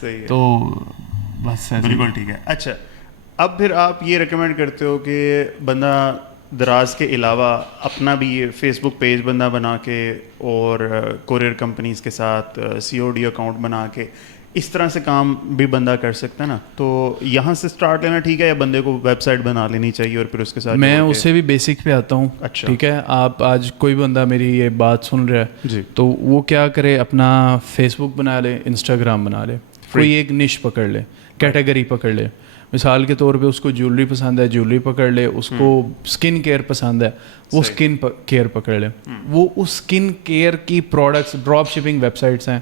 صحیح ہے. تو بس بالکل ٹھیک ہے. اچھا اب پھر آپ یہ ریکمینڈ کرتے ہو کہ بندہ دراز کے علاوہ اپنا بھی فیس بک پیج بندہ بنا کے اور کوریئر کمپنیز کے ساتھ COD اکاؤنٹ بنا کے اس طرح سے کام بھی بندہ کر سکتا ہے نا, تو یہاں سے اسٹارٹ لینا ٹھیک ہے یا بندے کو ویب سائٹ بنا لینی چاہیے اور پھر اس کے ساتھ؟ میں اس سے بھی بیسک پہ آتا ہوں. اچھا ٹھیک ہے, آپ آج کوئی بندہ میری یہ بات سن رہا ہے جی, تو وہ کیا کرے, اپنا فیس بک بنا لے, انسٹاگرام بنا لے, کوئی ایک نش پکڑ لے, کیٹیگری پکڑ لے. مثال کے طور پہ اس کو جیولری پسند ہے, جیولری پکڑ لے. اس کو اسکن کیئر پسند ہے, وہ اسکن کیئر پکڑ لے. وہ اس اسکن کیئر کی products, drop shipping web sites ہیں.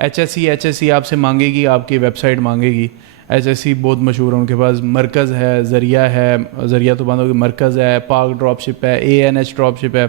HSE آپ سے مانگے گی, آپ کی ویب سائٹ مانگے گی. HSE بہت مشہور ہے, ان کے پاس مرکز ہے, ذریعہ ہے, ذریعہ تو بند ہوگی, مرکز ہے, پاک ڈراپ شپ ہے, ANH ڈراپ شپ ہے.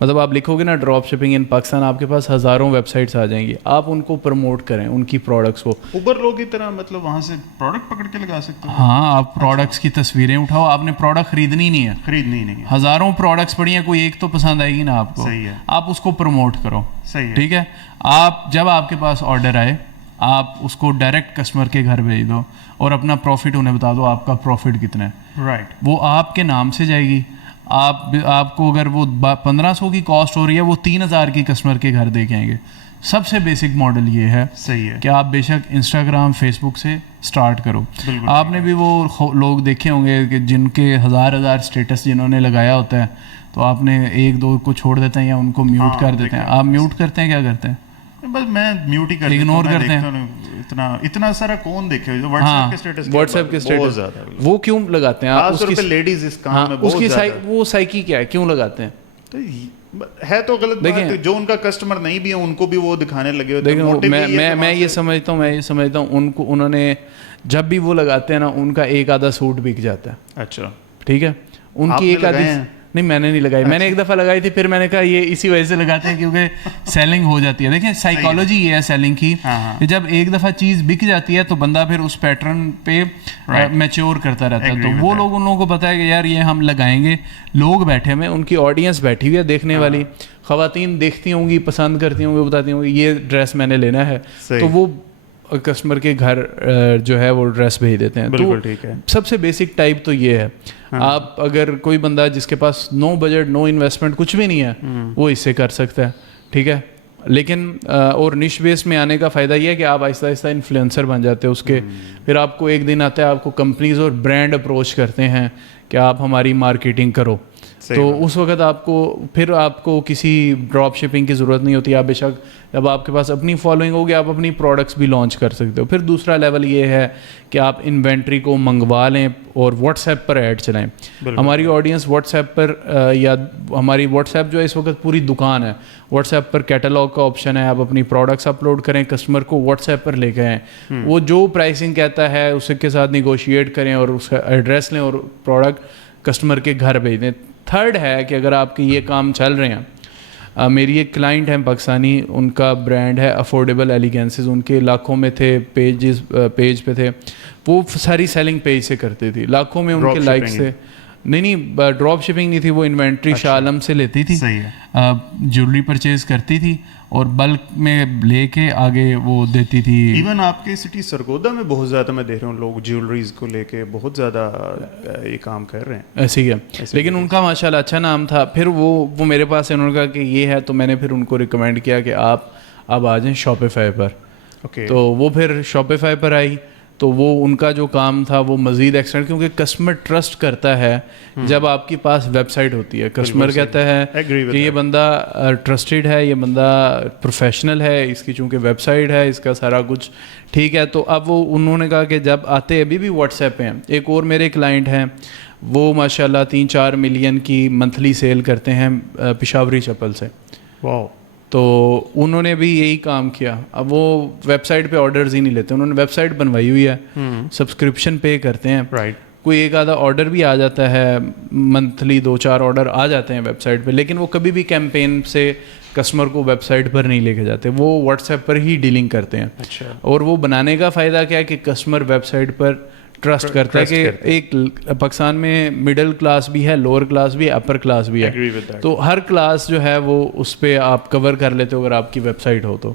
مطلب آپ لکھو گے نا ڈراپ شپنگ ان پاکستان, آپ کے پاس ہزاروں ویب سائٹس آ جائیں گی. آپ ان کو پروموٹ کریں, ان کی پروڈکٹس کو. اوبر لوگ کی طرح مطلب وہاں سے پروڈکٹ پکڑ کے لگا سکتے ہیں. ہاں, آپ پروڈکٹس کی تصویریں اٹھاؤ. آپ نے پروڈکٹ خریدنی نہیں ہے, خریدنی نہیں ہے, ہزاروں پروڈکٹس پڑی ہیں, کوئی ایک تو پسند آئے گی نا آپ کو. صحیح ہے, آپ اس کو پروموٹ کرو. صحیح ہے, ٹھیک ہے. آپ جب آپ کے پاس آرڈر آئے, آپ اس کو ڈائریکٹ کسٹمر کے گھر بھیج دو اور اپنا پروفٹ انہیں بتا دو, آپ کا پروفٹ کتنا ہے. رائٹ, وہ آپ کے نام سے جائے گی. آپ کو اگر وہ 1500 کی کاسٹ ہو رہی ہے, وہ 3000 کی کسٹمر کے گھر دے کے آئیں گے. سب سے بیسک ماڈل یہ ہے. صحیح ہے کہ آپ بے شک انسٹاگرام, فیس بک سے اسٹارٹ کرو. آپ نے بھی وہ لوگ دیکھے ہوں گے کہ جن کے ہزار اسٹیٹس جنہوں نے لگایا ہوتا ہے, تو آپ نے ایک دو کو چھوڑ دیتے ہیں یا ان کو میوٹ کر دیتے ہیں. آپ میوٹ کرتے ہیں, کیا کرتے ہیں؟ بس میں میوٹ ہی اگنور کرتے ہیں. اتنا سارا کون دیکھے واٹس ایپ کے اسٹیٹس وہ کیوں لگاتے ہیں آپ؟ خاص طور پہ لیڈیز اس کام میں اس کی وہ سائیکی کیا ہے, کیوں لگاتے ہیں؟ ہے تو غلط بات ہے. جو ان کا کسٹمر نہیں بھی ہے ان کو بھی وہ دکھانے لگے ہوتے ہیں. میں یہ سمجھتا ہوں ان کو, انہوں نے جب بھی وہ لگاتے ہیں نا, ان کا ایک آدھا سوٹ بک جاتا ہے. اچھا ٹھیک ہے, ان کی ایک آدھی. نہیں, میں نے نہیں لگائی. میں نے ایک دفعہ لگائی تھی, پھر میں نے کہا یہ اسی وجہ سے لگاتے ہیں کیونکہ سیلنگ ہو جاتی ہے. دیکھیں سائیکالوجی یہ ہے سیلنگ کی, کہ جب ایک دفعہ چیز بک جاتی ہے تو بندہ پھر اس پیٹرن پہ میچور کرتا رہتا ہے. تو وہ لوگ, ان لوگوں کو پتا ہے کہ یار یہ ہم لگائیں گے. لوگ بیٹھے ہوئے, ان کی آڈینس بیٹھی ہوئی ہے دیکھنے والی, خواتین دیکھتی ہوں گی, پسند کرتی ہوں گی, بتاتی ہوں گی یہ ڈریس میں نے لینا ہے, تو وہ کسٹمر کے گھر جو ہے وہ ڈریس بھیج دیتے ہیں. بالکل ٹھیک ہے. سب سے بیسک ٹائپ تو یہ ہے. آپ اگر کوئی بندہ جس کے پاس نو بجٹ, نو انویسٹمنٹ, کچھ بھی نہیں ہے, وہ اس سے کر سکتا ہے. ٹھیک ہے. لیکن اور نش بیس میں آنے کا فائدہ یہ ہے کہ آپ آہستہ آہستہ انفلوئنسر بن جاتے ہیں اس کے. پھر آپ کو ایک دن آتا ہے, آپ کو کمپنیز اور برانڈ اپروچ کرتے ہیں کہ آپ ہماری مارکیٹنگ کرو. تو اس وقت آپ کو کسی ڈراپ شپنگ کی ضرورت نہیں ہوتی. آپ بے شک جب آپ کے پاس اپنی فالوئنگ ہوگی, آپ اپنی پروڈکٹس بھی لانچ کر سکتے ہو. پھر دوسرا لیول یہ ہے کہ آپ انوینٹری کو منگوا لیں اور واٹس ایپ پر ایڈ چلائیں. ہماری آڈینس واٹس ایپ پر, یا ہماری واٹس ایپ جو ہے اس وقت پوری دکان ہے. واٹس ایپ پر کیٹلاگ کا آپشن ہے, آپ اپنی پروڈکٹس اپلوڈ کریں, کسٹمر کو واٹس ایپ پر لے کے آئیں. وہ جو پرائسنگ کہتا ہے اس کے ساتھ نیگوشیٹ کریں اور اس کا ایڈریس لیں اور پروڈکٹ کسٹمر کے گھر بھیج دیں. تھرڈ ہے کہ اگر آپ کے یہ کام چل رہے ہیں, میری ایک کلائنٹ ہے پاکستانی, ان کا برانڈ ہے افورڈیبل ایلیگینسز. ان کے لاکھوں میں تھے پیج پہ تھے. وہ ساری سیلنگ پیج سے کرتی تھی, لاکھوں میں ان کے لائکس تھے. نہیں, ڈراپ شپنگ نہیں تھی, وہ انوینٹری شاہ عالم سے لیتی تھی, جیولری پرچیز کرتی تھی اور بلک میں لے کے آگے وہ دیتی تھی. ایون آپ کے سٹی سرگودا میں بہت زیادہ میں دیکھ رہا ہوں لوگ جیولریز کو لے کے بہت زیادہ یہ کام کر رہے ہیں. ایسے ہی ہے, لیکن ان کا ماشاءاللہ اچھا نام تھا. پھر وہ میرے پاس انہوں نے کہا کہ یہ ہے, تو میں نے پھر ان کو ریکمینڈ کیا کہ آپ اب آ جائیں شاپیفائی پر. تو وہ پھر شاپیفائی پر آئی. تو وہ ان کا جو کام تھا وہ مزید ایکسٹینڈ, کیونکہ کسٹمر ٹرسٹ کرتا ہے جب آپ کے پاس ویب سائٹ ہوتی ہے. کسٹمر کہتا ہے کہ یہ بندہ ٹرسٹڈ ہے, یہ بندہ پروفیشنل ہے, اس کی چونکہ ویب سائٹ ہے, اس کا سارا کچھ ٹھیک ہے. تو اب وہ انہوں نے کہا کہ جب آتے ابھی بھی واٹس ایپ پہ ہیں. ایک اور میرے کلائنٹ ہیں, وہ ماشاءاللہ 3-4 ملین کی منتھلی سیل کرتے ہیں پشاوری چپل سے. واو. تو انہوں نے بھی یہی کام کیا. اب وہ ویب سائٹ پہ آرڈرز ہی نہیں لیتے, انہوں نے ویب سائٹ بنوائی ہوئی ہے, سبسکرپشن پے کرتے ہیں. کوئی ایک آدھا آرڈر بھی آ جاتا ہے, منتھلی 2-4 آرڈر آ جاتے ہیں ویب سائٹ پہ, لیکن وہ کبھی بھی کیمپین سے کسٹمر کو ویب سائٹ پر نہیں لے کے جاتے, وہ واٹس ایپ پر ہی ڈیلنگ کرتے ہیں. اور وہ بنانے کا فائدہ کیا ہے کہ کسٹمر ویب سائٹ پر ٹرسٹ کرتا ہے کہ ایک پاکستان میں مڈل کلاس بھی ہے, لوور کلاس بھی ہے, اپر کلاس بھی ہے. تو ہر کلاس جو ہے وہ اس پہ آپ کور کر لیتے ہو اگر آپ کی ویب سائٹ ہو تو.